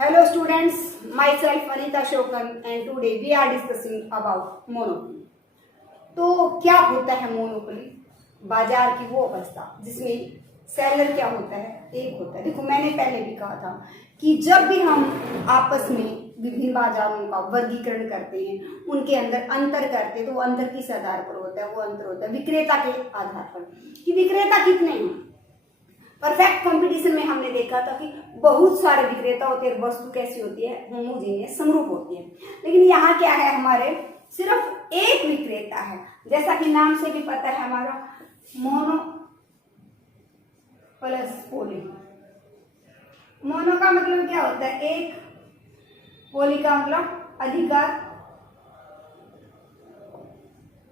Hello students, myself Anita Shokan and today we are discussing about monopoly. तो क्या होता है मोनोपोली? बाजार की वो अवस्था जिसमें सेलर क्या होता है, एक होता है। देखो मैंने पहले भी कहा था कि जब भी हम आपस में विभिन्न बाजारों का वर्गीकरण करते हैं, उनके अंदर अंतर करते हैं, तो वो अंतर किस आधार पर होता है? वो अंतर होता है विक्रेता के आधार पर कि विक्रेता कितने हैं। परफेक्ट कंपटीशन में हमने देखा था कि बहुत सारे विक्रेता होते हैं, वस्तु कैसी होती है? होमोजेनियस, समरूप होती है। लेकिन यहाँ क्या है, हमारे सिर्फ एक विक्रेता है, जैसा कि नाम से भी पता है हमारा मोनो प्लस पोली। मोनो का मतलब क्या होता है? एक, पोली का मतलब अधिकार।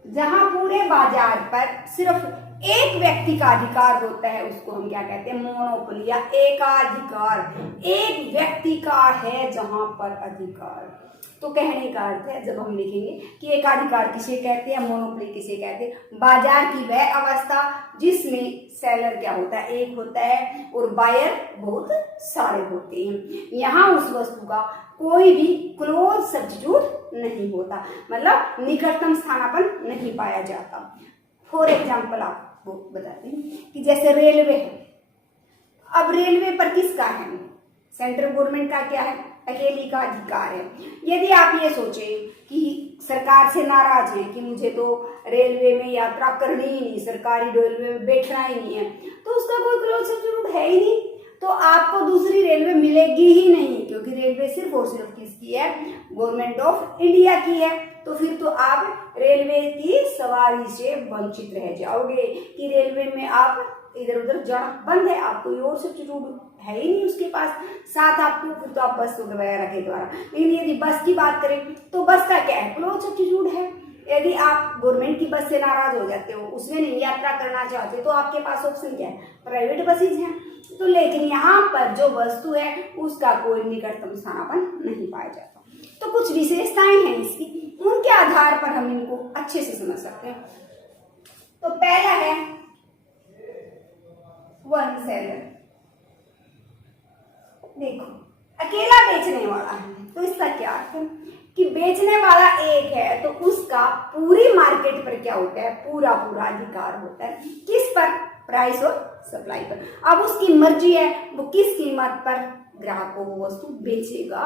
जहां पूरे बाजार पर सिर्फ एक व्यक्ति का अधिकार होता है उसको हम क्या कहते हैं? मोनोपोली या एकाधिकार। एक व्यक्ति का है जहां पर अधिकार। तो कहने का अर्थ है, जब हम लिखेंगे कि एकाधिकार किसे कहते हैं, मोनोपोली किसे कहते हैं? बाजार की वह अवस्था जिसमें सेलर क्या होता है? एक होता है और बायर बहुत सारे होते हैं। यहाँ उस वस्तु का कोई भी क्लोज सब्स्टिट्यूट नहीं होता, मतलब निकटतम स्थानापन्न नहीं पाया जाता। फॉर एग्जाम्पल आपको बताते हैं कि जैसे रेलवे है। अब रेलवे पर किसका है? सेंट्रल गवर्नमेंट का क्या है? अकेली का अधिकार है। यदि आप ये सोचें कि सरकार से नाराज हैं कि मुझे तो रेलवे में यात्रा करनी ही नहीं, सरकारी रेलवे में बैठना ही नहीं है, तो उसका कोई क्लोज सब्स्टिट्यूट है ही नहीं, तो आपको दूसरी रेलवे मिलेगी ही नहीं, क्योंकि रेलवे सिर्फ और सिर्फ किसकी है? गवर्नमेंट ऑफ इंडिया की है। तो फिर तो आप रेलवे की सवारी से वंचित रह जाओगे कि रेलवे में आप इधर उधर जाना बंद है, आपको कोई और सब्स्टिट्यूट है ही नहीं उसके पास साथ आपको, फिर तो आप बस वगैरह के द्वारा। लेकिन यदि बस की बात करें तो बस का क्या है? क्लोज सब्स्टिट्यूट है। यदि आप गवर्नमेंट की बस से नाराज हो जाते हो, उसमें नहीं यात्रा करना चाहते, तो आपके पास ऑप्शन क्या है? प्राइवेट बसेज हैं। तो लेकिन यहाँ पर जो वस्तु है उसका कोई निकटतम स्थानापन्न नहीं पाया जाता। तो कुछ विशेषताएं हैं इसकी, उनके आधार पर हम इनको अच्छे से समझ सकते हैं। तो पहला है वन सेलर। देखो अकेला बेचने वाला है, तो इसका क्या अर्थ है कि बेचने वाला एक है, तो उसका पूरी मार्केट पर क्या होता है? पूरा पूरा अधिकार होता है। किस पर? प्राइस और सप्लाई पर। अब उसकी मर्जी है वो किस कीमत पर ग्राहक को वो वस्तु बेचेगा।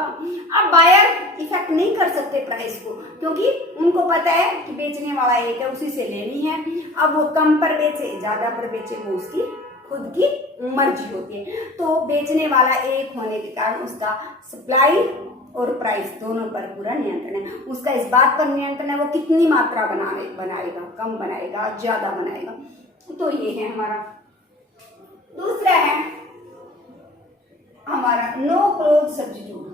अब बायर इफेक्ट नहीं कर सकते प्राइस को, क्योंकि उनको पता है कि बेचने वाला एक है, उसी से लेनी है। अब वो कम पर बेचे, ज्यादा पर बेचे, वो उसकी खुद की मर्जी होती है। तो बेचने वाला एक होने के कारण उसका सप्लाई और प्राइस दोनों पर पूरा नियंत्रण है। उसका इस बात पर नियंत्रण है वो कितनी मात्रा बनाएगा, कम बनाएगा, ज्यादा बनाएगा। तो ये है हमारा। दूसरा है हमारा नो क्लोज सब्स्टिट्यूट।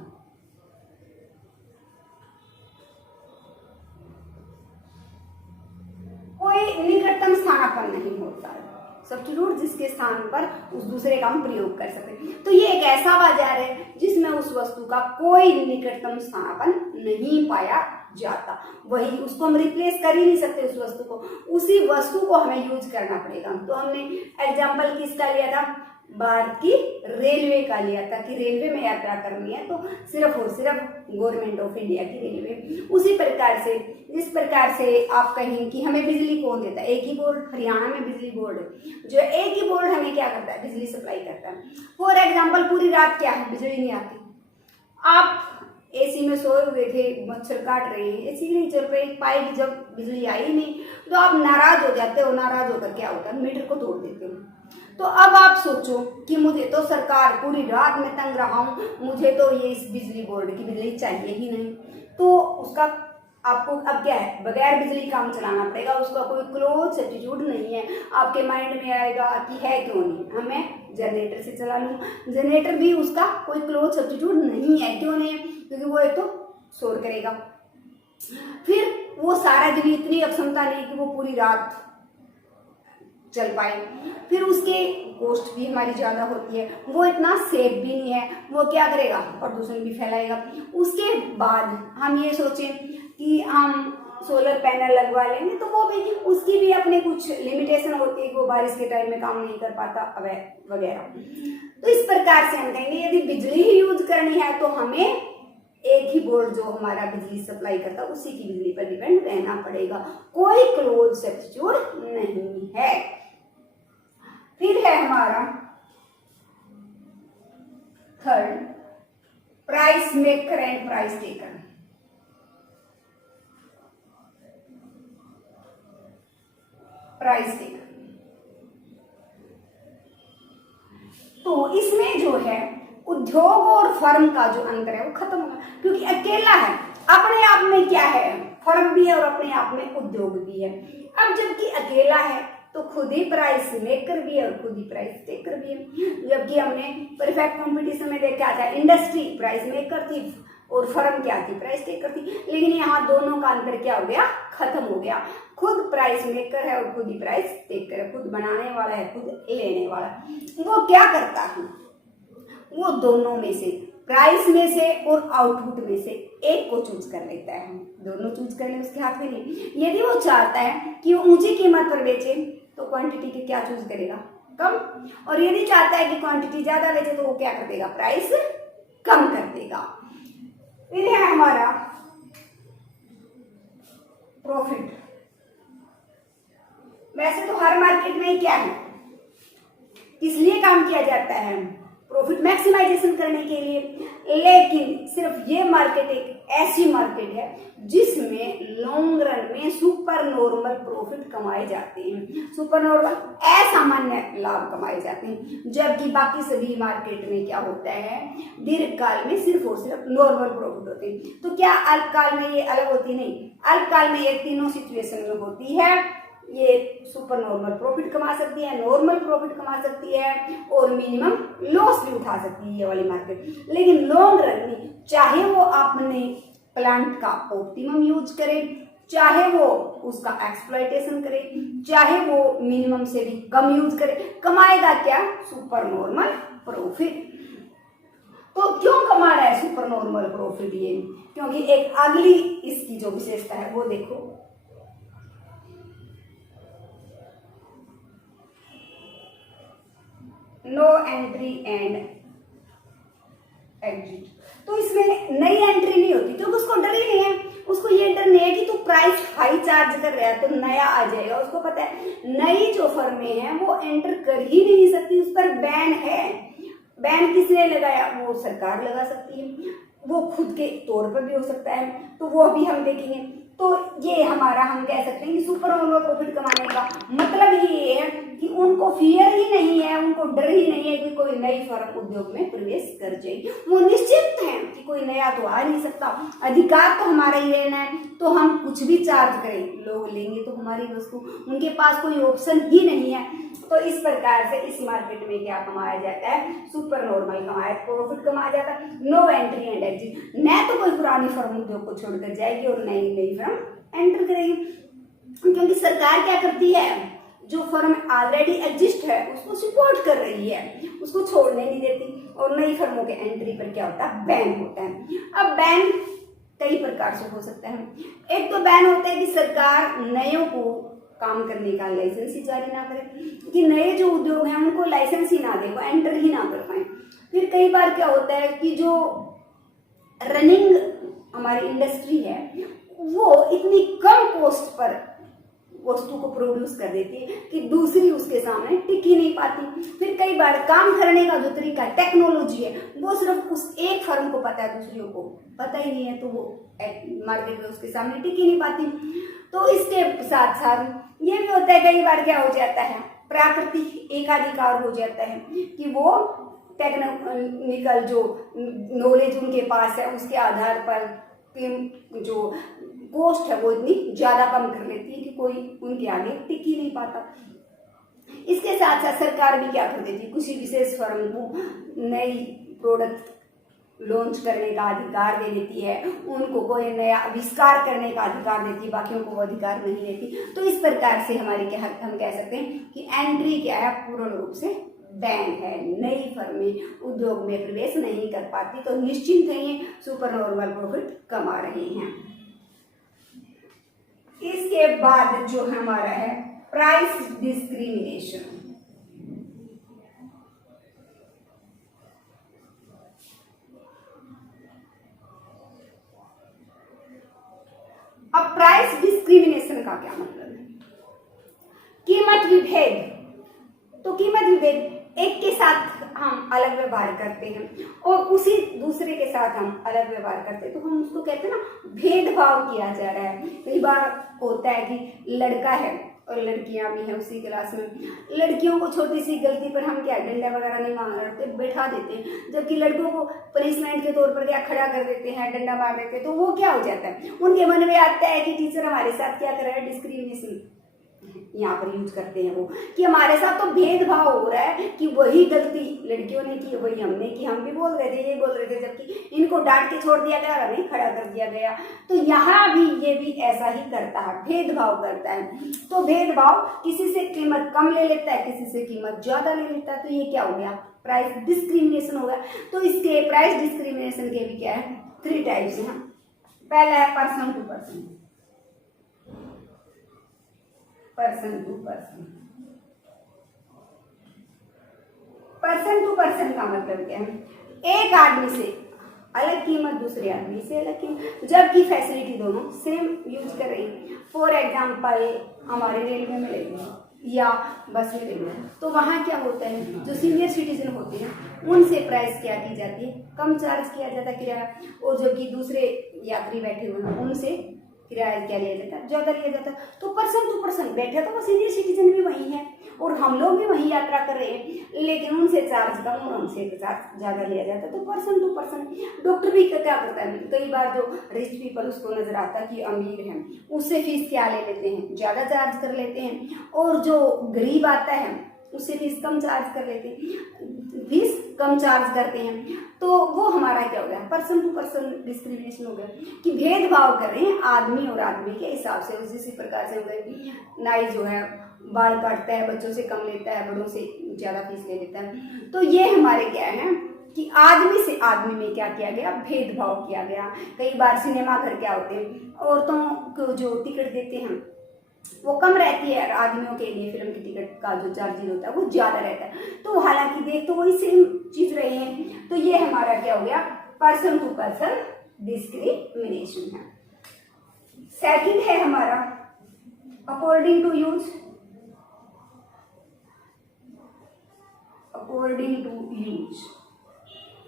कोई निकटतम स्थानापन्न नहीं होता है सब्स्टिट्यूट जिसके स्थान पर उस दूसरे का हम प्रयोग कर सकते। तो ये एक ऐसा बाजार है जिसमें उस वस्तु का कोई निकटतम स्थानापन्न नहीं पाया जाता। वही उसको हम रिप्लेस कर ही नहीं सकते उस वस्तु को, उसी वस्तु को हमें यूज करना पड़ेगा। तो हमने एग्जाम्पल किसका लिया था? भारत की रेलवे का लिया था कि रेलवे में यात्रा करनी है तो सिर्फ और सिर्फ गवर्नमेंट ऑफ इंडिया की रेलवे। उसी प्रकार से जिस प्रकार से आप कहें कि हमें बिजली कौन देता है? एक ही बोर्ड, हरियाणा में बिजली बोर्ड है। जो एक ही बोर्ड हमें क्या करता है? बिजली सप्लाई करता है। फॉर एग्जाम्पल पूरी रात क्या है? बिजली नहीं आती, आप एसी में सोए हुए थे, मच्छर काट रहे हैं, एसी नहीं चल रही, पाएगी जब बिजली आई नहीं, तो आप नाराज हो जाते हो। नाराज होकर क्या होता है? मीटर को तोड़ देते हो। तो अब आप सोचो कि मुझे तो सरकार पूरी रात में तंग रहा हूं, मुझे तो ये इस बिजली बोर्ड की बिजली चाहिए ही नहीं, तो उसका आपको अब क्या है? बगैर बिजली काम चलाना पड़ेगा। उसका कोई क्लोज सब्स्टिट्यूट नहीं है। आपके माइंड में आएगा कि है क्यों नहीं, हमें जनरेटर से चला लूं। जनरेटर भी उसका कोई क्लोज सब्स्टिट्यूट नहीं है। क्यों नहीं है? क्योंकि वो एक तो शोर करेगा, फिर वो सारा दिन इतनी अक्षमता नहीं कि वो पूरी रात चल पाए, फिर उसके कॉस्ट भी हमारी ज्यादा होती है, वो इतना सेफ भी नहीं है, वो क्या करेगा? प्रदूषण भी फैलाएगा। उसके बाद हम ये सोचें कि हम सोलर पैनल लगवा लेंगे, तो वो भी उसकी भी अपने कुछ लिमिटेशन होती है कि वो बारिश के टाइम में काम नहीं कर पाता वगैरह। तो इस प्रकार से हम कहेंगे यदि बिजली ही यूज करनी है है तो हमें एक ही बोर्ड जो हमारा बिजली सप्लाई करता है उसी की बिजली पर डिपेंड रहना पड़ेगा, कोई क्लोज सब्स्टिट्यूट नहीं है। फिर है हमारा third, price maker and price taker. Price taker तो इसमें जो है उद्योग और फर्म का जो अंतर है वो खत्म होगा, क्योंकि अकेला है, अपने आप में क्या है, फर्म भी है और अपने आप में उद्योग भी है। अब जबकि अकेला है तो खुद ही प्राइस मेकर भी है और खुद ही प्राइस टेकर भी है। जबकि हमने परफेक्ट कंपटीशन में देखा था इंडस्ट्री प्राइस मेकर थी और फर्म क्या थी, प्राइस टेकर थी। लेकिन यहाँ दोनों का अंतर क्या हो गया, खत्म हो गया। खुद प्राइस मेकर है और खुद ही प्राइस टेकर है, खुद बनाने वाला है, खुद लेने वाला है। वो क्या करता है, वो दोनों में से, प्राइस में से और आउटपुट में से एक को चूज कर लेता है। दोनों चूज कर ले, उसके हाथ में नहीं। यदि वो चाहता है कि वो ऊंची कीमत पर बेचे तो क्वांटिटी के क्या चूज करेगा, कम। और यदि चाहता है कि क्वांटिटी ज्यादा बेचे तो वो क्या कर देगा, प्राइस कम कर देगा। फिर है हमारा प्रॉफिट। वैसे तो हर मार्केट में क्या है, किस लिए काम किया जाता है, प्रॉफिट मैक्सिमाइजेशन करने के लिए। लेकिन सिर्फ ये मार्केट एक ऐसी मार्केट है जिसमें लॉन्ग रन में सुपर नॉर्मल प्रॉफिट कमाए जाते हैं, सुपर नॉर्मल असामान्य लाभ कमाए जाते हैं। जबकि बाकी सभी मार्केट में क्या होता है, दीर्घकाल में सिर्फ और सिर्फ नॉर्मल प्रॉफिट होते हैं। तो क्या अल्पकाल में ये अलग होती नहीं, अल्पकाल में ये तीनों सिचुएशन में होती है। ये सुपर नॉर्मल प्रॉफिट कमा सकती है, नॉर्मल प्रॉफिट कमा सकती है और मिनिमम लॉस भी उठा सकती है ये वाली मार्केट। लेकिन लॉन्ग रन में चाहे वो अपने प्लांट का ऑप्टिमम यूज करे, चाहे वो उसका एक्सप्लॉयटेशन करे, चाहे वो मिनिमम से भी कम यूज करे, कमाएगा क्या, सुपर नॉर्मल प्रॉफिट। तो क्यों कमा रहा है सुपर नॉर्मल प्रॉफिट ये, क्योंकि एक अगली इसकी जो विशेषता है वो देखो, नो एंट्री एंड एग्जिट। तो इसमें नई एंट्री नहीं होती क्योंकि उसको डर ही नहीं है, उसको ये डर नहीं है कि तू प्राइस हाई चार्ज कर रहा है तो नया आ जाएगा। उसको पता है नई जो फर्में हैं वो एंटर कर ही नहीं सकती, उस पर बैन है। बैन किसने लगाया, वो सरकार लगा सकती है, वो खुद के तौर पर भी हो सकता है, तो वो अभी हम देखेंगे। तो ये हमारा, हम कह सकते हैं कि सुपर नॉर्मल प्रॉफिट कमाने का मतलब ही ये है कि उनको फियर ही नहीं है, उनको डर ही नहीं है कि कोई नई फर्म उद्योग में प्रवेश कर जाएगी। वो निश्चित है कि कोई नया तो आ नहीं सकता, अधिकार तो हमारा ही रहना है, तो हम कुछ भी चार्ज करें, लोग लेंगे तो हमारी वस्तु, उनके पास कोई ऑप्शन ही नहीं है। तो इस प्रकार से इस मार्केट में क्या कमाया जाता है, सुपर नॉर्मल कमाया प्रॉफिट कमाया जाता है। नो एंट्री एंड एग्जिट, न तो कोई पुरानी फर्म उद्योग को छोड़कर जाएगी और नई फर्म एंटर करेगी, क्योंकि सरकार क्या करती है, जो फर्म ऑलरेडी एग्जिस्ट है उसको सपोर्ट कर रही है, उसको छोड़ने नहीं देती। और नई फर्मों के एंट्री पर क्या होता है, बैन होता है। अब बैन कई प्रकार से हो सकता है। एक तो बैन होता है कि सरकार नयों को काम करने का लाइसेंस ही जारी ना करे, कि नए जो उद्योग हैं उनको लाइसेंस ही ना दे, वो एंटर ही ना कर पाए। फिर कई बार क्या होता है कि जो रनिंग हमारी इंडस्ट्री है वो इतनी कम कॉस्ट पर वस्तु को प्रोड्यूस कर देती है कि दूसरी उसके सामने टिक ही नहीं पाती। फिर कई बार काम करने का जो तरीका टेक्नोलॉजी है वो सिर्फ उस एक फर्म को पता है, दूसरियों को पता ही नहीं है, तो वो मार्केट में उसके सामने टिक ही नहीं पाती। तो इसके साथ साथ ये भी होता है, कई बार क्या हो जाता है, प्राकृतिक एकाधिकार हो जाता है कि वो टेक्निकल जो नॉलेज उनके पास है उसके आधार पर जो कॉस्ट है वो इतनी ज्यादा कम कर लेती है कि कोई उनके आगे टिक ही नहीं पाता। इसके साथ साथ सरकार भी क्या कर देती है, किसी विशेष फर्म को नई प्रोडक्ट लॉन्च करने का अधिकार दे देती है, उनको कोई नया आविष्कार करने का अधिकार देती है, बाकियों को वो अधिकार नहीं देती। तो इस प्रकार से हमारे क्या हम कह सकते हैं कि एंट्री क्या है, पूर्ण रूप से बैन है, नई फर्में उद्योग में प्रवेश नहीं कर पाती। तो निश्चिंत है सुपर नॉर्मल प्रॉफिट कमा रहे हैं। इसके बाद जो हमारा है प्राइस डिस्क्रिमिनेशन। का क्या मतलब है? कीमत विभेद। तो कीमत विभेद, एक के साथ हम अलग व्यवहार करते हैं और उसी दूसरे के साथ हम अलग व्यवहार करते हैं, तो हम उसको कहते हैं ना भेदभाव किया जा रहा है। कई बार होता है कि लड़का है और लड़कियां भी हैं उसी क्लास में, लड़कियों को छोटी सी गलती पर हम क्या डंडा वगैरह नहीं मारते, बैठा देते हैं, जबकि लड़कों को पनिशमेंट के तौर पर क्या खड़ा कर देते हैं, डंडा मार देते हैं। तो वो क्या हो जाता है, उनके मन में आता है कि टीचर हमारे साथ क्या कर रहा है, डिस्क्रिमिनेशन यहाँ पर यूज करते हैं वो, कि हमारे साथ तो भेदभाव हो रहा है, कि वही गलती लड़कियों ने की वही हमने की, हम भी बोल रहे थे, ये बोल रहे थे, जबकि इनको डांट के छोड़ दिया गया, नहीं खड़ा कर दिया गया। तो यहाँ भी ये भी ऐसा ही करता है, भेदभाव करता है। तो भेदभाव, किसी से कीमत कम ले लेता है, किसी से कीमत ज्यादा ले लेता है, तो ये क्या हो गया, प्राइस डिस्क्रिमिनेशन हो गया। तो इसके प्राइस डिस्क्रिमिनेशन के भी क्या है, 3 टाइप्स हैं। पहला है person to person, person to person. Person to person का मतलब क्या है, एक आदमी से अलग कीमत, दूसरे आदमी से अलग कीमत, जबकि फैसिलिटी दोनों सेम यूज कर रही है। फॉर एग्जाम्पल हमारे रेलवे में लेंगे या बस में लेंगे, तो वहाँ क्या होता है, जो सीनियर सिटीजन होते हैं उनसे प्राइस क्या की जाती है, कम चार्ज किया जाता है किराया, और जबकि दूसरे यात्री बैठे हुए हैं उनसे किराया क्या लिया जाता है, ज्यादा लिया जाता है। तो पर्सन टू पर्सन, बैठे तो वो सीनियर सिटीजन भी वही है और हम लोग भी वही यात्रा कर रहे हैं, लेकिन उनसे चार्ज कम और उनसे चार्ज ज्यादा लिया जाता है। तो पर्सन टू पर्सन। डॉक्टर भी क्या करता है, कई बार जो रिच पीपल उसको नजर आता है कि अमीर है, उससे फीस क्या ले लेते हैं, ज्यादा चार्ज कर लेते हैं, और जो गरीब आता है उससे फीस कम चार्ज कर लेते हैं, फीस कम चार्ज करते हैं। तो वो हमारा क्या हो गया, पर्सन टू पर्सन डिस्क्रिमिनेशन हो गया, कि भेदभाव कर रहे हैं आदमी और आदमी के हिसाब से। उसी प्रकार से हो गए, नाई जो है बाल काटता है, बच्चों से कम लेता है, बड़ों से ज्यादा फीस ले लेता है। तो ये हमारे क्या है कि आदमी से आदमी में क्या किया गया, भेदभाव किया गया। कई बार सिनेमा घर क्या होते हैं, औरतों को जो टिकट देते हैं वो कम रहती है, आदमियों के लिए फिल्म की टिकट का जो चार्जेस होता है वो ज्यादा रहता है। तो हालांकि देख तो वही सेम चीज रहे हैं। तो ये हमारा क्या हो गया, पर्सन टू पर्सन डिस्क्रिमिनेशन है। सेकंड है हमारा according to use. According to use,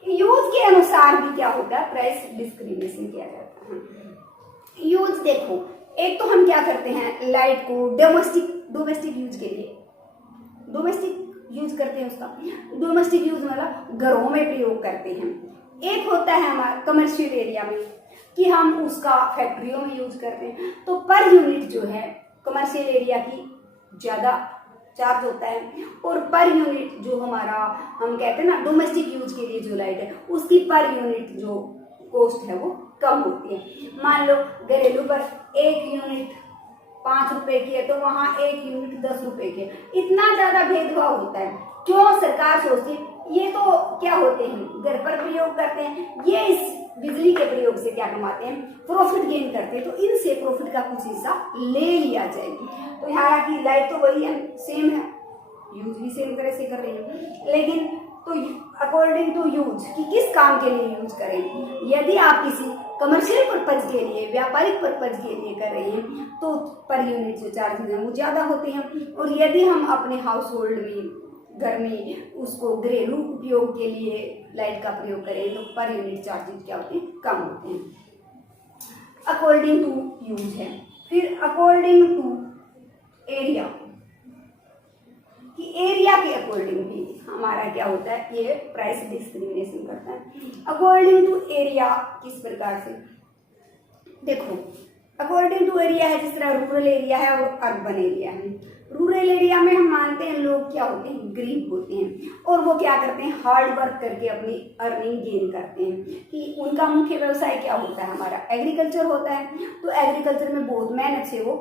use के अनुसार भी क्या होता है, प्राइस डिस्क्रिमिनेशन किया जाता है। यूज देखो, एक तो हम क्या करते हैं, लाइट को डोमेस्टिक यूज के लिए डोमेस्टिक यूज करते हैं, उसका डोमेस्टिक यूज मतलब घरों में प्रयोग करते हैं। एक होता है हमारा कमर्शियल एरिया में, कि हम उसका फैक्ट्रियों में यूज करते हैं। तो पर यूनिट जो है कमर्शियल एरिया की ज्यादा चार्ज होता है, और पर यूनिट जो हमारा हम कहते हैं ना डोमेस्टिक यूज के लिए जो लाइट है उसकी पर यूनिट जो कॉस्ट है वो कम होती है। मान लो घरेलू पर 1 यूनिट 5 रुपए की है, तो वहां 1 यूनिट 10 रुपए की है। इतना ज्यादा भेदभाव होता है, क्यों? सरकार सोचती है ये तो क्या होते हैं, घर पर प्रयोग करते हैं, ये इस बिजली के प्रयोग से क्या कमाते हैं, प्रॉफिट गेन करते हैं, तो इनसे प्रॉफिट का कुछ हिस्सा ले लिया जाए। तो हालांकि लाइट तो वही है, सेम है, यूज भी सेम तरह से कर रही है, लेकिन तो अकॉर्डिंग टू यूज कि किस काम के लिए यूज करें। यदि आप किसी कमर्शियल पर्पज के लिए, व्यापारिक पर्पज के लिए कर रहे हैं, तो पर यूनिट जो चार्जेस हैं वो ज्यादा होते हैं। और यदि हम अपने हाउस होल्ड में, घर में उसको घरेलू उपयोग के लिए लाइट का प्रयोग करें, तो पर यूनिट चार्जेस क्या होते हैं, कम होते हैं। अकॉर्डिंग टू यूज है। फिर अकॉर्डिंग टू एरिया, कि एरिया के अकॉर्डिंग भी हमारा क्या होता है, ये प्राइस डिस्क्रिमिनेशन करता है। अकॉर्डिंग टू एरिया किस प्रकार से, देखो अकॉर्डिंग टू एरिया है, जिस तरह रूरल एरिया है और अर्बन एरिया है। रूरल एरिया में हम मानते हैं लोग क्या होते हैं, गरीब होते हैं, और वो क्या करते हैं, हार्ड वर्क करके अपनी अर्निंग गेन करते हैं। कि उनका मुख्य व्यवसाय क्या होता है, हमारा एग्रीकल्चर होता है। तो एग्रीकल्चर में बहुत मेहनत से वो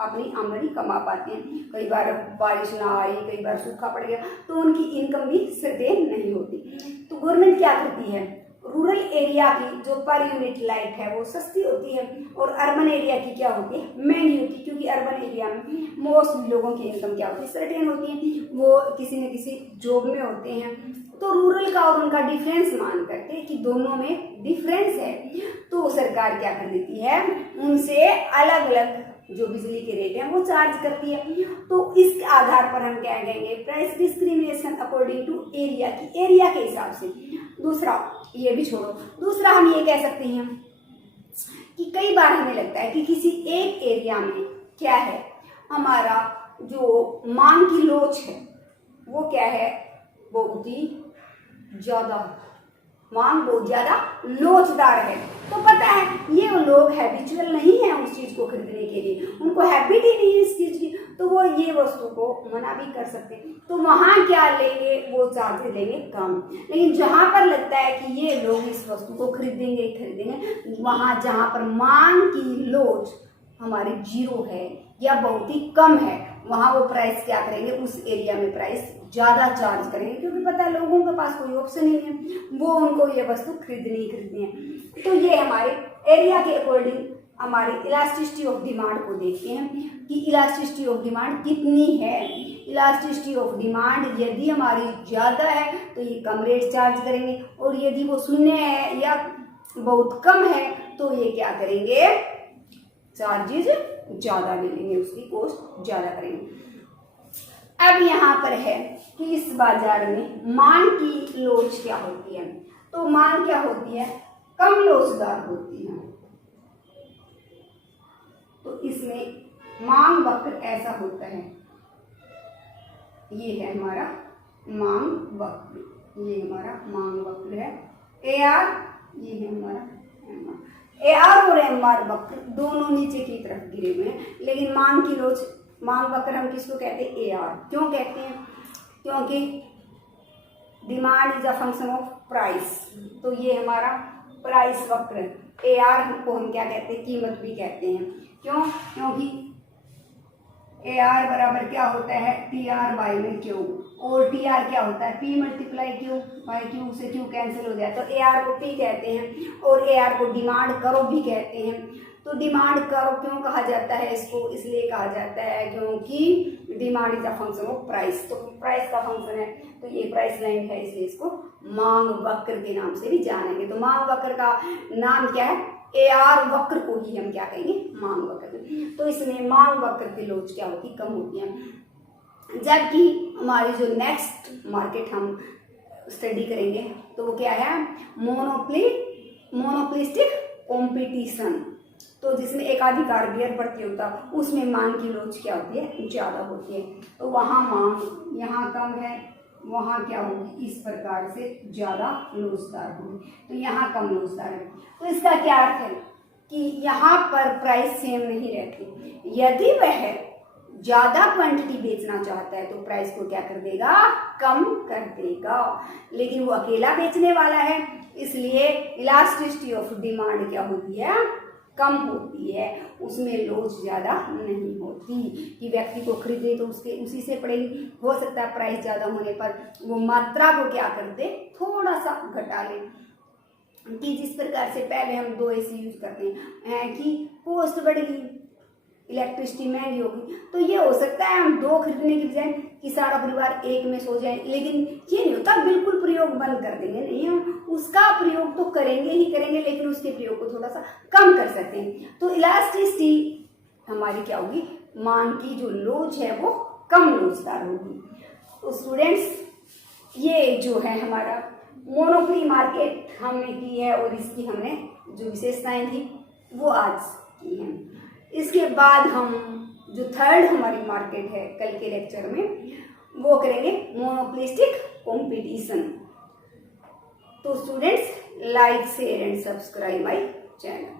अपनी आमदनी कमा पाते हैं। कई बार बारिश ना आई, कई बार सूखा पड़ गया, तो उनकी इनकम भी सर्टेन नहीं होती। तो गवर्नमेंट क्या करती है, रूरल एरिया की जो पर यूनिट लाइट है वो सस्ती होती है, और अर्बन एरिया की क्या होती है, महंगी होती है। क्योंकि अर्बन एरिया में मोस्ट लोगों की इनकम क्या होती है, सर्टेन होती है, वो किसी न किसी जॉब में होते हैं। तो रूरल का और उनका डिफरेंस मान करके कि दोनों में डिफरेंस है, तो सरकार क्या कर देती है, उनसे अलग अलग जो बिजली के रेट है वो चार्ज करती है। तो इस आधार पर हम क्या कहेंगे, price discrimination according to area, की एरिया के हिसाब से। दूसरा, ये भी छोड़ो, दूसरा हम ये कह सकते हैं कि कई बार हमें लगता है कि किसी एक एरिया में क्या है, हमारा जो मांग की लोच है वो क्या है, बहुत ही ज्यादा, मांग बहुत ज्यादा लोचदार है। तो पता है ये लोग हैबिचुअल नहीं है उस चीज को खरीदने के लिए, उनको हैबिट ही नहीं है इस चीज की, तो वो ये वस्तु को मना भी कर सकते हैं। तो वहां क्या लेंगे, वो चार्ज लेंगे कम। लेकिन जहां पर लगता है कि ये लोग इस वस्तु को खरीदेंगे, वहां जहां पर मांग की लोच हमारी जीरो है या बहुत ही कम है, वहां वो प्राइस क्या करेंगे, उस एरिया में प्राइस ज्यादा चार्ज करेंगे, क्योंकि पता है लोगों के पास कोई ऑप्शन ही नहीं है, वो उनको ये वस्तु खरीदनी है। तो ये हमारे एरिया के अकॉर्डिंग हमारी इलास्टिसिटी ऑफ डिमांड को देखते हैं कि इलास्टिसिटी ऑफ डिमांड कितनी है। इलास्टिसिटी ऑफ डिमांड यदि हमारी ज्यादा है तो ये कम रेट चार्ज करेंगे, और यदि वो शून्य है या बहुत कम है तो ये क्या करेंगे, चार्जेज ज्यादा ले लेंगे, उसकी कॉस्ट ज्यादा करेंगे। अब यहाँ पर है कि इस बाजार में मांग की लोच क्या होती है, तो मांग क्या होती है, कम लोचदार होती है। तो इसमें मांग वक्र ऐसा होता है, ये है हमारा मांग वक्र, ये हमारा मांग वक्र है AR, ये है हमारा AR और MR वक्र दोनों नीचे की तरफ गिरे हुए हैं, लेकिन मांग की लोच, मांग वक्र हम किसको कहते हैं, AR। क्यों कहते हैं, क्योंकि demand is a function of price, तो ये हमारा प्राइस वक्र। AR को हम क्या कहते हैं, कीमत भी कहते हैं। क्यों, क्योंकि AR बराबर क्या होता है, TR बाई में Q, और TR क्या होता है, P multiply Q by Q, से Q कैंसिल हो जाए, तो AR को P कहते हैं, और AR को डिमांड करो भी कहते हैं। तो डिमांड करो क्यों कहा जाता है इसको, इसलिए कहा जाता है क्योंकि demand is a function of price, तो प्राइस का फंक्शन है, तो ये प्राइस लाइन है, इसलिए इसको मांग वक्र के नाम से भी जानेंगे। तो मांग वक्र का नाम क्या है, AR वक्र को ही हम क्या कहेंगे, मांग वक्र। तो इसमें मांग वक्र की लोच क्या होती, कम होती है। जबकि हमारी जो नेक्स्ट मार्केट हम स्टडी करेंगे तो वो क्या है, मोनोपोलिस्टिक कॉम्पिटिशन, तो जिसमें एकाधिकार गियर प्रतियोगिता, उसमें मांग की लोच क्या होती है, ज्यादा होती है। तो वहां मांग यहाँ कम है, वहां क्या होगी, इस प्रकार से ज्यादा लोचदार होगी, तो यहाँ कम लोचदार है। तो इसका क्या अर्थ है कि यहाँ पर प्राइस सेम नहीं रहती, यदि वह ज्यादा क्वांटिटी बेचना चाहता है तो प्राइस को क्या कर देगा, कम कर देगा। लेकिन वो अकेला बेचने वाला है, इसलिए इलास्टिसिटी ऑफ डिमांड क्या होती है, कम होती है, उसमें लोच ज्यादा नहीं होती कि व्यक्ति को खरीदे तो उसके उसी से पड़ेगी। हो सकता है प्राइस ज्यादा होने पर वो मात्रा को क्या कर दे, थोड़ा सा घटा ले, कि जिस प्रकार से पहले हम 2 AC यूज करते हैं कि कॉस्ट बढ़ेगी, इलेक्ट्रिसिटी महंगी होगी, तो ये हो सकता है हम 2 खरीदने की बजाय कि सारा परिवार एक में सो जाए, लेकिन ये नहीं होता बिल्कुल प्रयोग बंद कर देंगे, नहीं, हम उसका प्रयोग तो करेंगे ही करेंगे, लेकिन उसके प्रयोग को थोड़ा सा कम कर सकते हैं। तो इलास्टिसिटी हमारी क्या होगी, मांग की जो लोच है वो कम लोचदार होगी। तो स्टूडेंट्स, ये जो है हमारा मोनोपोली मार्केट हमने की है, और इसकी हमने जो विशेषताएं थी वो आज की हैं। इसके बाद हम जो थर्ड हमारी मार्केट है कल के लेक्चर में, वो करेंगे मोनोपोलिस्टिक कंपटीशन। तो students, like share and subscribe my channel.